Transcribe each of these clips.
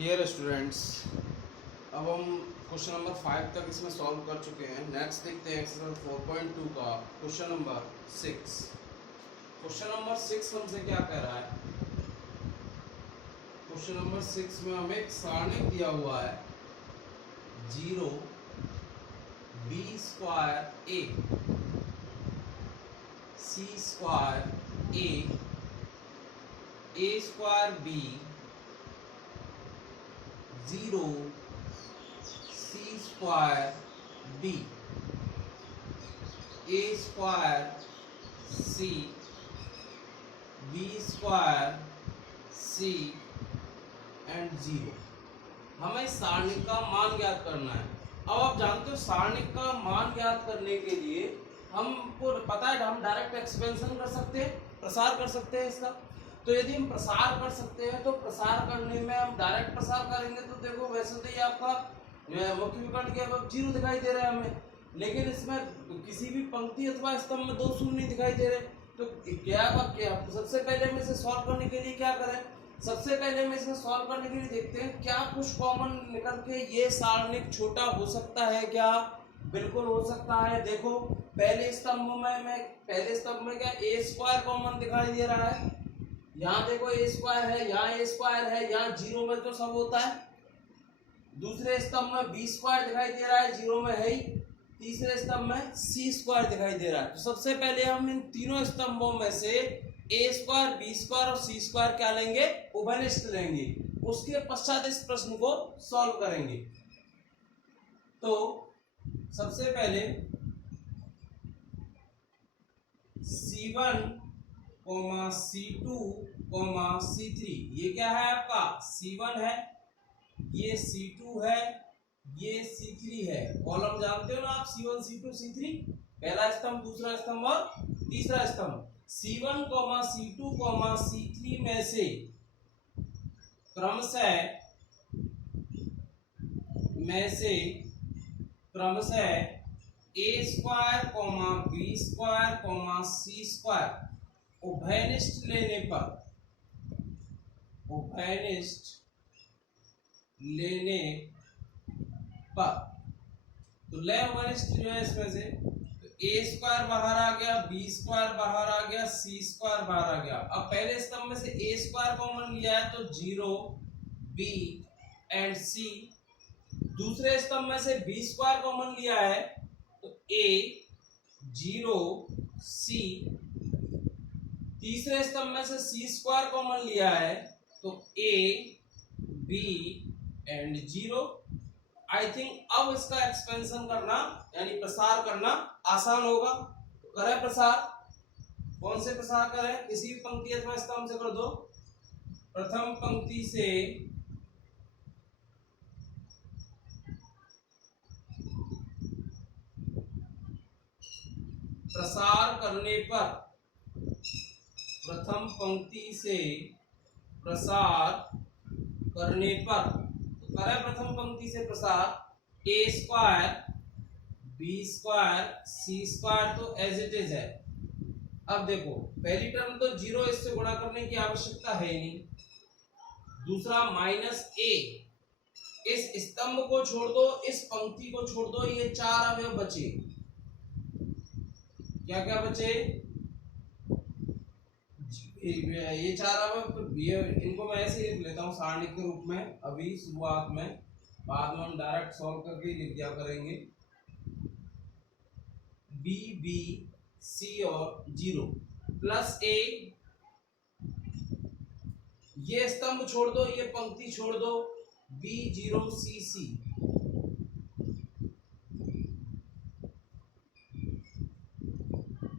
Dear students, अब हम question number 5 तक इसमें सॉल्व कर चुके हैं। नेक्स्ट देखते हैं एक्सरसाइज 4.2 का क्वेश्चन नंबर 6। क्वेश्चन नंबर 6 हमसे क्या कह रहा है? क्वेश्चन नंबर 6 में हमें एक सारणिक दिया हुआ है 0 b square a c square a square b 0 c square b a square c b square c and 0। हमें सारणिक का मान ज्ञात करना है। अब आप जानते हो सारणिक का मान ज्ञात करने के लिए हमको पता है हम डायरेक्ट एक्सपेंशन कर सकते हैं, प्रसार कर सकते हैं इसका। तो यदि हम प्रसार कर सकते हैं तो प्रसार करने में हम डायरेक्ट प्रसार करेंगे तो देखो वैसे तो ये आपका मुख्य विकर्ण के अब 0 दिखाई दे रहा है हमें, लेकिन इसमें किसी भी पंक्ति अथवा स्तंभ में 2 शून्य दिखाई दे रहे। तो क्या सबसे पहले हम इसे सॉल्व करने के लिए क्या करें? सबसे पहले हम इसमें सॉल्व करने के लिए देखते हैं क्या कुछ कॉमन निकल के ये सारणिक छोटा हो सकता है क्या? बिल्कुल हो सकता है। देखो पहले स्तंभ में क्या a स्क्वायर कॉमन दिखाई दे रहा है। यहाँ देखो a स्क्वायर है, यहाँ a स्क्वायर है, यहाँ 0 में तो सब होता है। दूसरे स्तंभ में b स्क्वायर दिखाई दे रहा है, 0 में है ही। तीसरे स्तंभ में c स्क्वायर दिखाई दे रहा है। तो सबसे पहले हम इन तीनों स्तंभों में से a स्क्वायर, b स्क्वायर और c स्क्वायर क्या लेंगे? उभयनिष्ठ लेंगे। उसके पश्चात इस प्रश्न को सॉल्व करेंगे। तो सबसे पहले c1, c2, c3 ये क्या है आपका? c1 है, ये c2 है, ये c3 है। कॉलम जानते हो ना आप, c1 c2 c3, पहला स्तंभ, दूसरा स्तंभ और तीसरा स्तंभ। c1, c2, c3 में से क्रमशः a square, b square, c square उभयनिष्ठ लेने पर तो ले उभयनिष्ठ जो है इसमें से a स्क्वायर बाहर आ गया, b स्क्वायर बाहर आ गया, c स्क्वायर बाहर आ गया। अब पहले स्तंभ में से a स्क्वायर कॉमन लिया है तो 0 b एंड c। दूसरे स्तंभ में से b स्क्वायर कॉमन लिया है तो a 0 c। तीसरे स्तंभ में से c स्क्वायर कॉमन लिया है तो a b and 0। I think अब इसका एक्सपेंशन करना यानी प्रसार करना आसान होगा। तो करें प्रसार। कौन से प्रसार करें? किसी भी पंक्ति अथवा स्तंभ से कर दो। प्रथम पंक्ति से प्रसार करने पर, प्रथम पंक्ति से प्रसार करने पर तो करें प्रथम पंक्ति से प्रसार a square, b square, c square तो एज इट इज है। अब देखो पहली टर्म तो 0, इससे गुणा करने की आवश्यकता है नहीं। दूसरा -a, इस स्तंभ को छोड़ दो, इस पंक्ति को छोड़ दो, ये 4 अवयव बचे। क्या क्या बचे? ये 4 अवयव, ये इनको मैं ऐसे लिख लेता हूँ सारणिक के रूप में अभी शुरुआत में, बाद में हम डायरेक्ट सॉल्व करके लिख दिया करेंगे। b b c और 0 प्लस a, ये स्तंभ छोड़ दो, ये पंक्ति छोड़ दो, b 0 c c।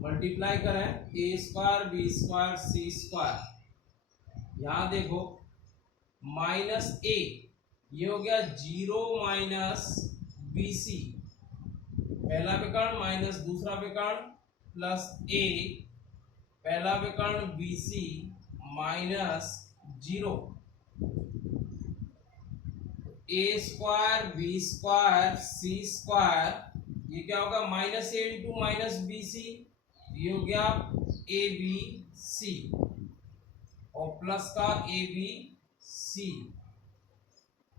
मल्टीप्लाई करें a square, b square, c square. यहां देखो -a, ये हो गया 0 माइनस bc, पहला विकर्ण माइनस दूसरा विकर्ण प्लस a, पहला विकर्ण bc minus 0। a square, b square, c square, ये क्या होगा? -a इंटू -bc, ये हो गया ABC और प्लस का ABC।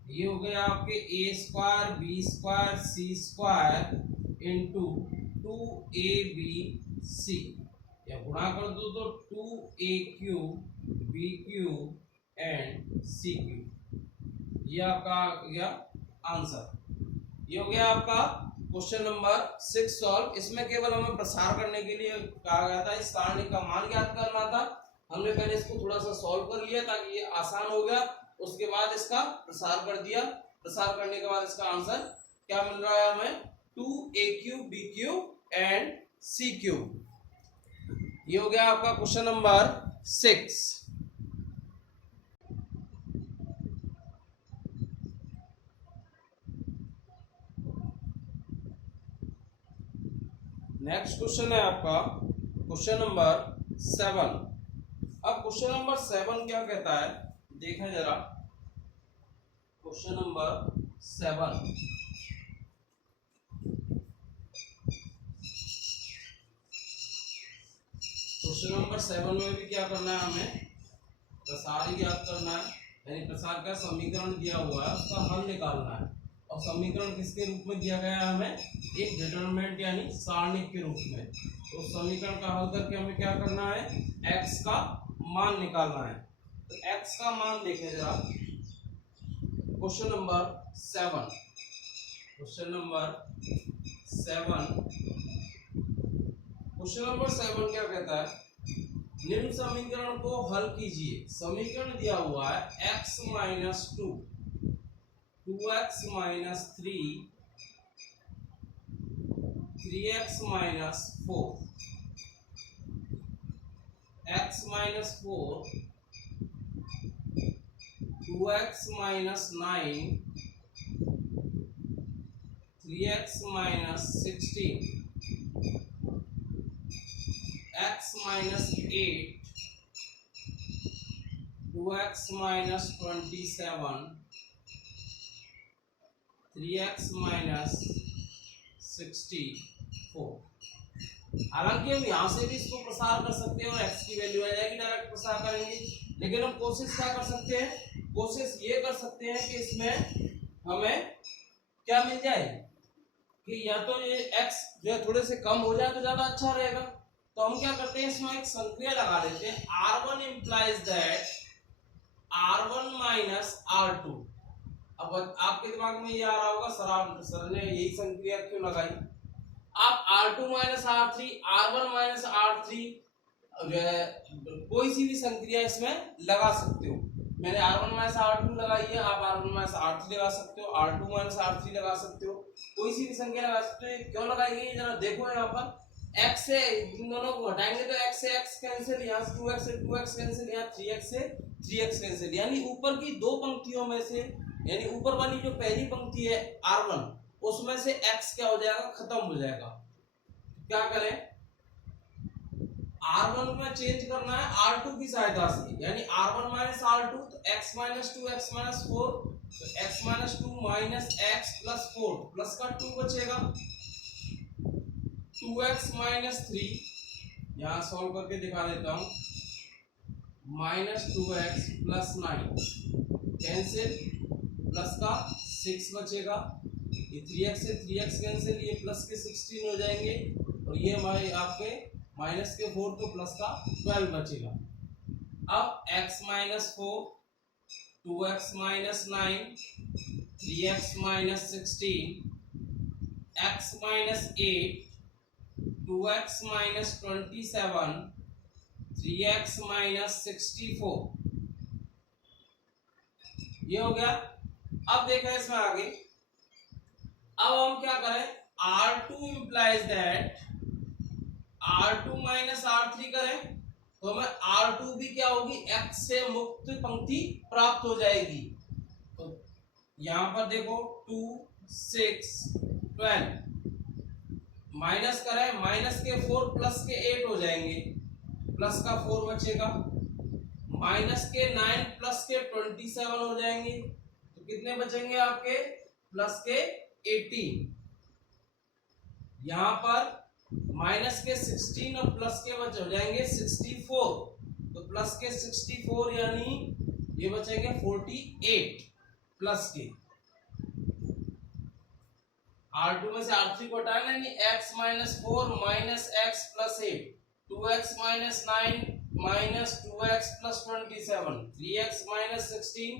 ये हो गया आपके ए स्क्वायर बी स्क्वायर सी स्क्वायर इंटू 2ab/c, या गुणा कर दो तो 2a³ b³ एंड c³। ये आपका आ गया आंसर। ये हो गया आपका क्वेश्चन नंबर 6 सॉल्व। इसमें केवल हमें प्रसार करने के लिए कहा गया था, इस सारणी का मान ज्ञात करना था। हमने पहले इसको थोड़ा सा सॉल्व कर लिया ताकि ये आसान हो गया, उसके बाद इसका प्रसार कर दिया। प्रसार करने के बाद इसका आंसर क्या मिल रहा है हमें, 2a³ b³ एंड c³। ये हो गया आपका क्वेश्चन नंबर 6। नेक्स्ट क्वेश्चन है आपका क्वेश्चन नंबर 7। अब क्वेश्चन नंबर 7 क्या कहता है, देखें जरा। क्वेश्चन नंबर 7, क्वेश्चन नंबर 7 में भी क्या करना है, हमें प्रसार ही ज्ञात करना है। यानी प्रसार का समीकरण दिया हुआ है, उसका हल निकालना है। और समीकरण किसके रूप में दिया गया है हमें, एक डिटरमिनेंट यानी सारणिक के रूप में। तो समीकरण का हल करके हमें क्या करना है, x का मान निकालना है। तो x का मान देखें जरा। क्वेश्चन नंबर 7, क्वेश्चन नंबर 7 क्या कहता है, निम्न समीकरण को हल कीजिए। समीकरण दिया हुआ है x minus 2, 2x minus 3, 3x minus 4, x minus 4, 2x minus 9, 3x minus 16, x minus 8, 2x minus 27, 3x minus 64। हालांकि हम यहाँ से भी इसको प्रसार कर सकते हैं और x की वैल्यू आ जाएगी, डायरेक्ट प्रसार करेंगे। लेकिन हम कोशिश क्या कर सकते हैं, कोशिश ये कर सकते हैं कि इसमें हमें क्या मिल जाए कि या तो ये x जो है थोड़े से कम हो जाए तो ज्यादा अच्छा रहेगा। तो हम क्या करते हैं, इसमें एक संक्रिया लगा देते हैं, r1 implies that r1 minus r2। अब आपके दिमाग में ये आ रहा होगा सर ने यही संक्रिया क्यों लगाई। आप r2 minus r3, r1 minus r3 जो है कोई सी भी संक्रिया इसमें लगा सकते हो। मैंने r1 माइनस r2 लगाई है, आप r1 माइनस r3 लगा सकते हो, r2 माइनस r3 लगा सकते हो, कोई सी भी संख्या लगा सकते हो। क्यों लगाई गई जरा देखो, यहाँ पर x से इन दोनों को हटाएंगे तो x से x कैंसिल, यहाँ से 2x से 2x कैंसिल, यहाँ 3x से 3x कैंसिल। यानी ऊपर की दो पंक्तियों में से, यानी ऊपर वाली जो पहली पंक्ति है r1, उसमें से x क्या हो जाएगा, खत्म हो जाएगा। क्या करें, r1 में चेंज करना है r2 की सहायता से, यानी r1 माइनस r2, तो x माइनस 2 x माइनस 4, तो x minus 2 minus x plus 4, plus का 2 बचेगा, 2x माइनस 3, यहाँ सॉल्व करके दिखा देता हूँ, minus 2x plus 9 cancel, plus का 6 बचेगा, ये 3x से 3x कैंसिल, ये प्लस के 16 हो जाएंगे, और ये हमारे आपके माइनस के 4 तो प्लस का 12 बचेगा। अब x minus 4, 2x minus 9, 3x minus 16, x minus 8, 2x minus 27, 3x minus 64। ये हो गया। अब देखा इसमें आगे, अब हम क्या करें, r2 implies that r2 minus r3 करें तो हमें r2 भी क्या होगी, x से मुक्त पंक्ति प्राप्त हो जाएगी। तो यहां पर देखो 2 6 12 माइनस करें, माइनस के 4 प्लस के 8 हो जाएंगे, प्लस का 4 बचेगा, माइनस के 9 प्लस के 27 हो जाएंगे, तो कितने बचेंगे आपके, प्लस के 18। यहां पर माइनस के 16 और प्लस के बच हो जाएंगे 64, तो प्लस के 64 यानी ये बचेंगे 48। प्लस के, R2 में से R3 को हटाना, यानी x minus 4 minus x plus 8, 2x minus 9 minus 2x plus 27, 3x minus 16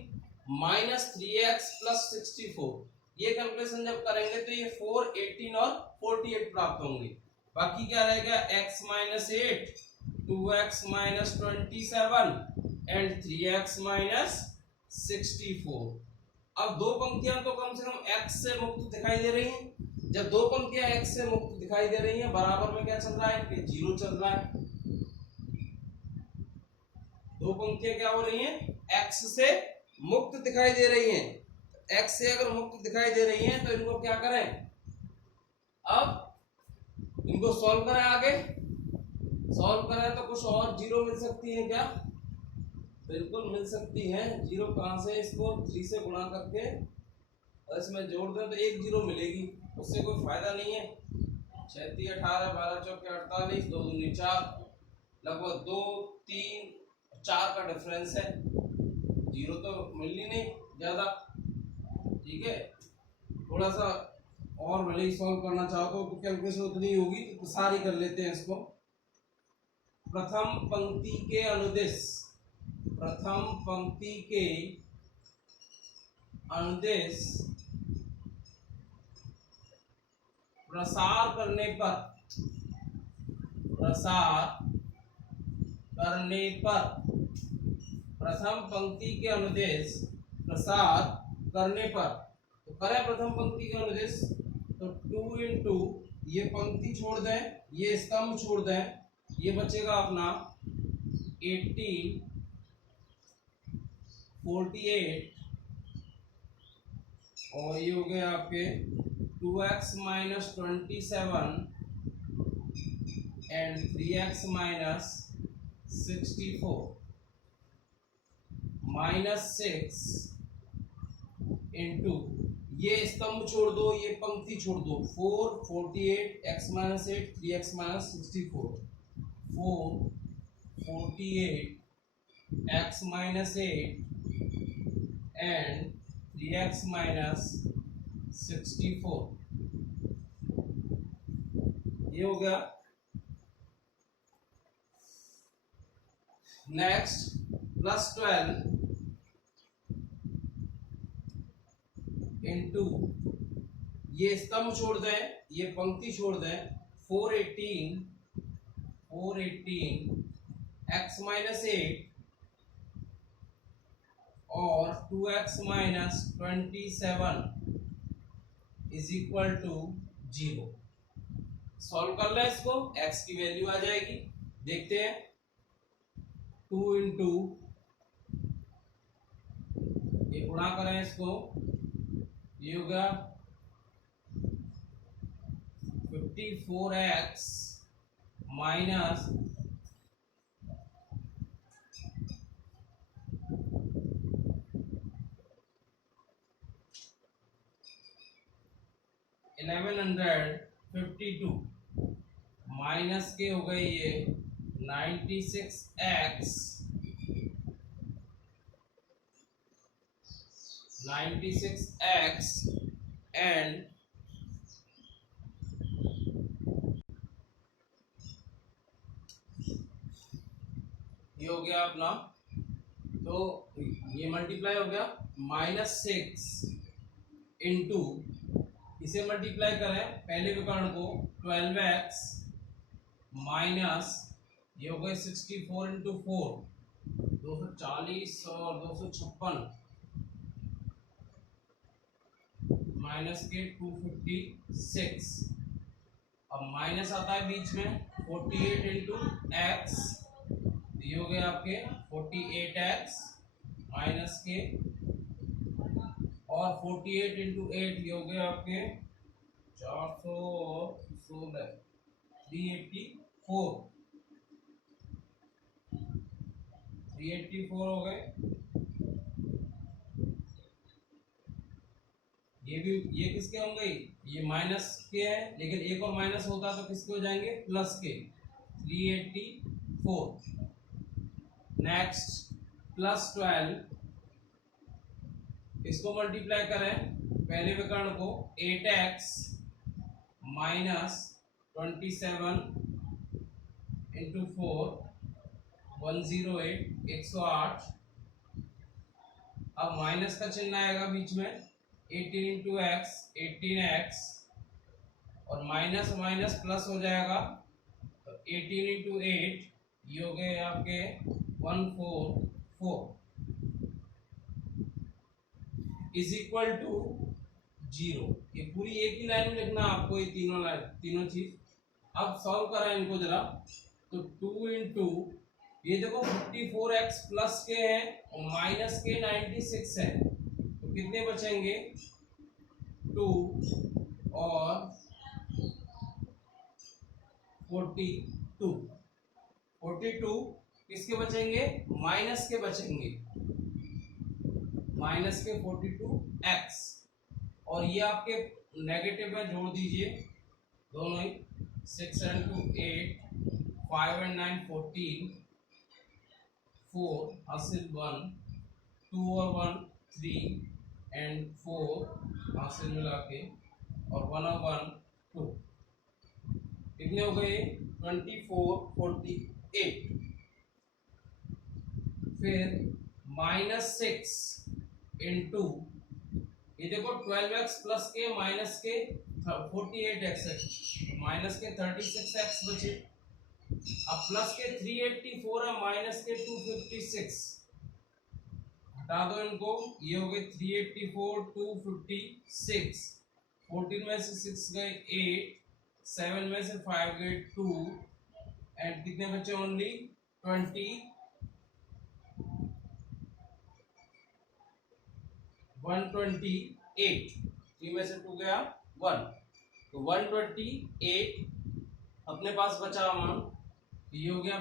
minus 3x plus 64। ये कैलकुलेशन जब करेंगे तो ये 4, 18 और 48 प्राप्त होंगे। बाकी क्या रहेगा, x minus 8, 2x minus 27 and 3x minus 64। अब दो पंक्तियां तो कम से कम x से मुक्त दिखाई दे रही हैं। जब दो पंक्तियां x से मुक्त दिखाई दे रही हैं, बराबर में क्या चल रहा है कि 0 चल रहा है। दो पंक्तियां क्या हो रही हैं, x से मुक्त दिखाई दे रही हैं। x से अगर मुक्त दिखाई दे रही हैं तो इनको क्या करें, अब इनको सॉल्व करें। आगे सॉल्व करें तो कुछ और जीरो मिल सकती है क्या, बिल्कुल मिल सकती है। जीरो कहां से, इसको 3 से गुणा करके और इसमें जोड़ दें तो एक जीरो मिलेगी, उससे कोई फायदा नहीं है। 6 3 18 12 चौके 48, 2 दूनी 4, लगभग 2 3 4 का डिफरेंस है। जीरो तो मिल ही नहीं ज्यादा, ठीक है। थोड़ा सा और भले ही सॉल्व करना चाहो तो कैलकुलेशन उतनी होगी, तो सारी कर लेते हैं इसको। प्रथम पंक्ति के अनुदिश, प्रथम पंक्ति के अनुदिश प्रसार करने पर, प्रसार करने पर, प्रथम पंक्ति के अनुदेश प्रसार करने पर, तो करें प्रथम पंक्ति के अनुदेश तो 2 इंटू ये पंक्ति छोड़ दें, ये स्तंभ छोड़ दें, ये बचेगा अपना 18 48 और ये हो गया आपके 2x minus 27 and 3x minus 64 minus 6 into ये स्तंभ छोड़ दो, ये पंक्ति छोड़ दो, 4 48 x minus 8 3x minus 64, 4 48 x minus 8 and 3x minus 64। ये हो गया। नेक्स्ट प्लस 12 इंटू ये स्तंभ छोड़ दें, ये पंक्ति छोड़ दें, 418 x माइनस 8 और 2x minus 27 is equal to 0। Solve कर लें इसको, x की वैल्यू आ जाएगी, देखते हैं। 2 इंटू ये गुणा करें इसको, ये होगा 54x माइनस 1152 माइनस के हो गई ये 96x एंड ये हो गया अपना, तो ये मल्टीप्लाई हो गया -6 इंटू इसे मल्टीप्लाई करें पहले विकर्ण को 12x माइनस ये हो गए 64 इंटू 4 240 और 256 माइनस के 256। अब माइनस आता है बीच में 48 इंटू एक्स, ये हो गए आपके 48x माइनस के और 48 इंटू 8 ये हो गए आपके 416 384 हो गए। ये किसके होंगे, ये माइनस के हैं, लेकिन एक और माइनस होता तो किसके हो जाएंगे, प्लस के 384। नेक्स्ट प्लस 12 इसको मल्टीप्लाई करें पहले विकर्ण को 8x माइनस 27 इंटू 4 108 108। अब माइनस का चिन्ह आएगा बीच में 18 इंटू एक्स 18x और माइनस माइनस प्लस हो जाएगा तो 18 इंटू 8 ये हो गए आपके 144 इज इक्वल टू 0। ये पूरी एक ही लाइन में लिखना आपको, ये तीनों चीज। अब सॉल्व करें इनको जरा, तो 2 इंटू ये देखो 54x प्लस के हैं और माइनस के 96 है, तो कितने बचेंगे 2 और 42 किसके बचेंगे माइनस के बचेंगे, माइनस के 42x और ये आपके नेगेटिव में जोड़ दीजिए दोनों ही 6 and 2 8 5 and 9 14 4 हासिल 1 2 और 1 3 and 4 हासिल मिला के और 1 और 1 2 कितने हो गए 24 48। फिर माइनस 6 इंटू ये देखो 12x प्लस के माइनस के 48x है, माइनस के 36x बचे। अब प्लस के 384 है माइनस के 256, हटा दो इनको, ये हो गए 384 256। 14 में से 6 गए 8, 7 में से 5 गए 2 एंड कितने बचे ओनली 20 128। 3 में से 2 गया 1, तो 128 अपने पास बचा मान, ये हो गया।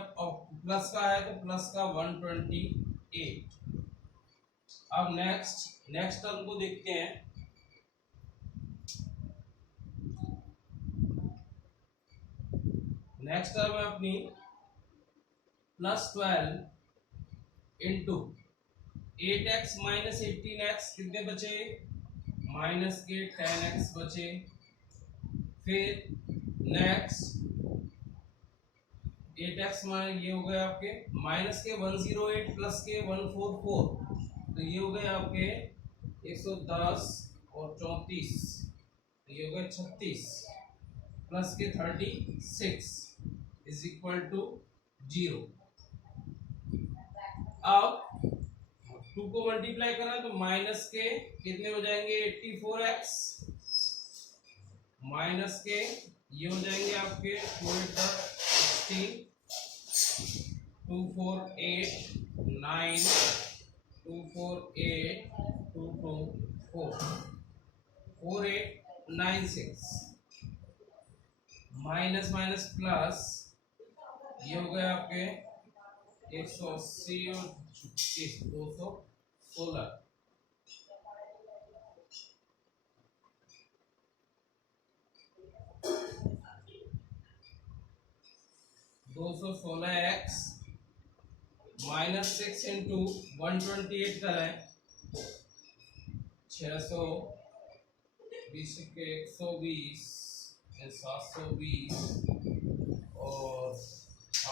प्लस का है तो प्लस का 128। अब नेक्स्ट टर्म को देखते हैं। नेक्स्ट टर्म है अपनी +12 इंटू 8x माइनस 18x कितने बचे माइनस के 10x बचे। फिर नेक्स्ट 8x माइनस ये हो गए आपके माइनस के 108 प्लस के 144, तो ये हो गए आपके 110 और 34, ये हो गए 36 प्लस के 36 इज इक्वल टू 0। अब 2 को मल्टीप्लाई करा तो माइनस के कितने हो जाएंगे 84x माइनस के ये हो जाएंगे आपके 4 2 4 8 9 2 4 8 2 2 4 4 8 9 6 माइनस माइनस प्लस ये हो गए आपके 180 और 216 216x माइनस 6 इंटू 128 करें 600 20 के 120 720 और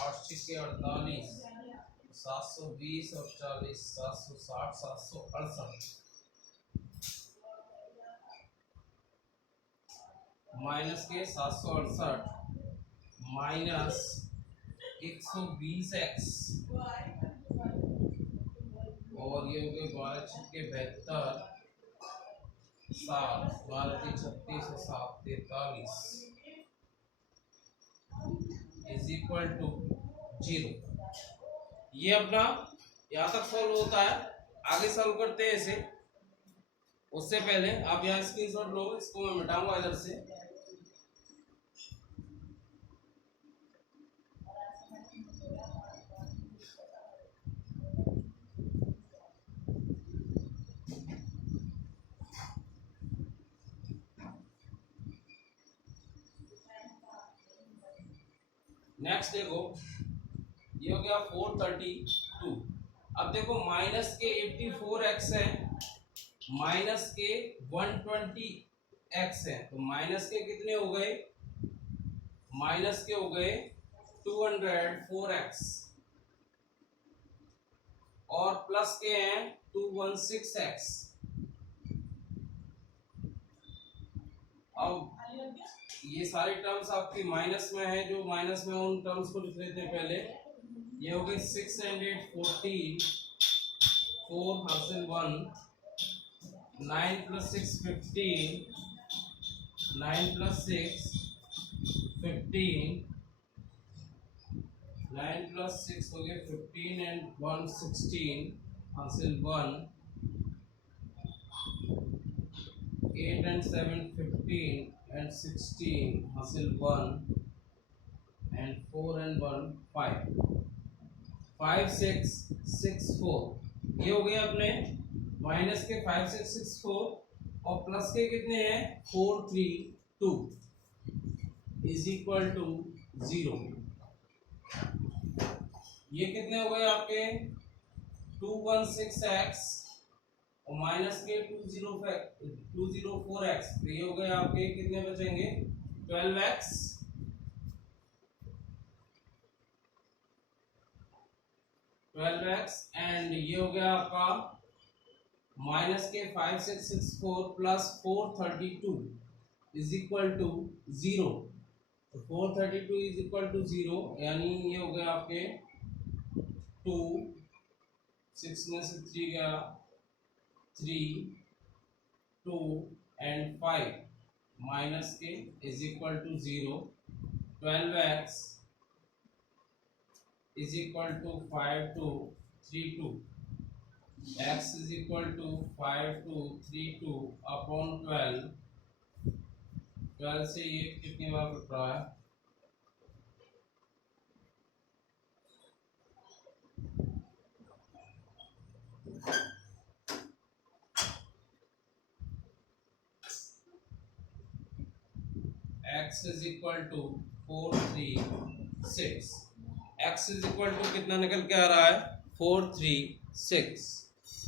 8 के 48 720 और 40 760 768 माइनस के 768 माइनस 120x और ये हो गए 12 के 72 7 12 के 36 और 7 43 इज इक्वल टू 0। ये अपना यहाँ तक सॉल्व होता है। आगे सॉल्व करते हैं इसे, उससे पहले आप यहाँ स्क्रीनशॉट लो, इसको मैं मिटाऊंगा इधर से। नेक्स्ट देखो ये हो गया 432। अब देखो माइनस के 84x है माइनस के 120x है, तो माइनस के कितने हो गए, माइनस के हो गए 204x और प्लस के हैं 216x। अब ये सारी टर्म्स आपकी माइनस में है, जो माइनस में उन टर्म्स को लिख लेते हैं पहले। ये हो गई 6 and 8 14, 4 हासिल 1, 9 plus 6 15, 9 plus 6 15, 9 plus 6 हो गए 15 and 1 16 हासिल 1, 8 and 7 15 and 16 हासिल 1 and 4 and 1 5, 5 6 6 4। ये हो गए अपने माइनस के 5 6 6 4 और प्लस के कितने हैं 4 3 2 इज इक्वल टू 0। ये कितने हो गए आपके 216x और माइनस के 204x, तो ये हो गए आपके कितने बचेंगे 12x, 12x एंड ये हो गया आपका माइनस के 5 6 6 4 प्लस 432 इज इक्वल टू 0। तो 432 इज इक्वल टू 0, यानी ये हो गया आपके 2 6 में से 3 गया 3 2 एंड 5 माइनस के is equal to 0, 12x is equal to 5232, x is equal to 5232 upon 12, 12 से ये कितनी बार कट रहा है, x is equal to 436, x is equal to कितना निकल के आ रहा है 436।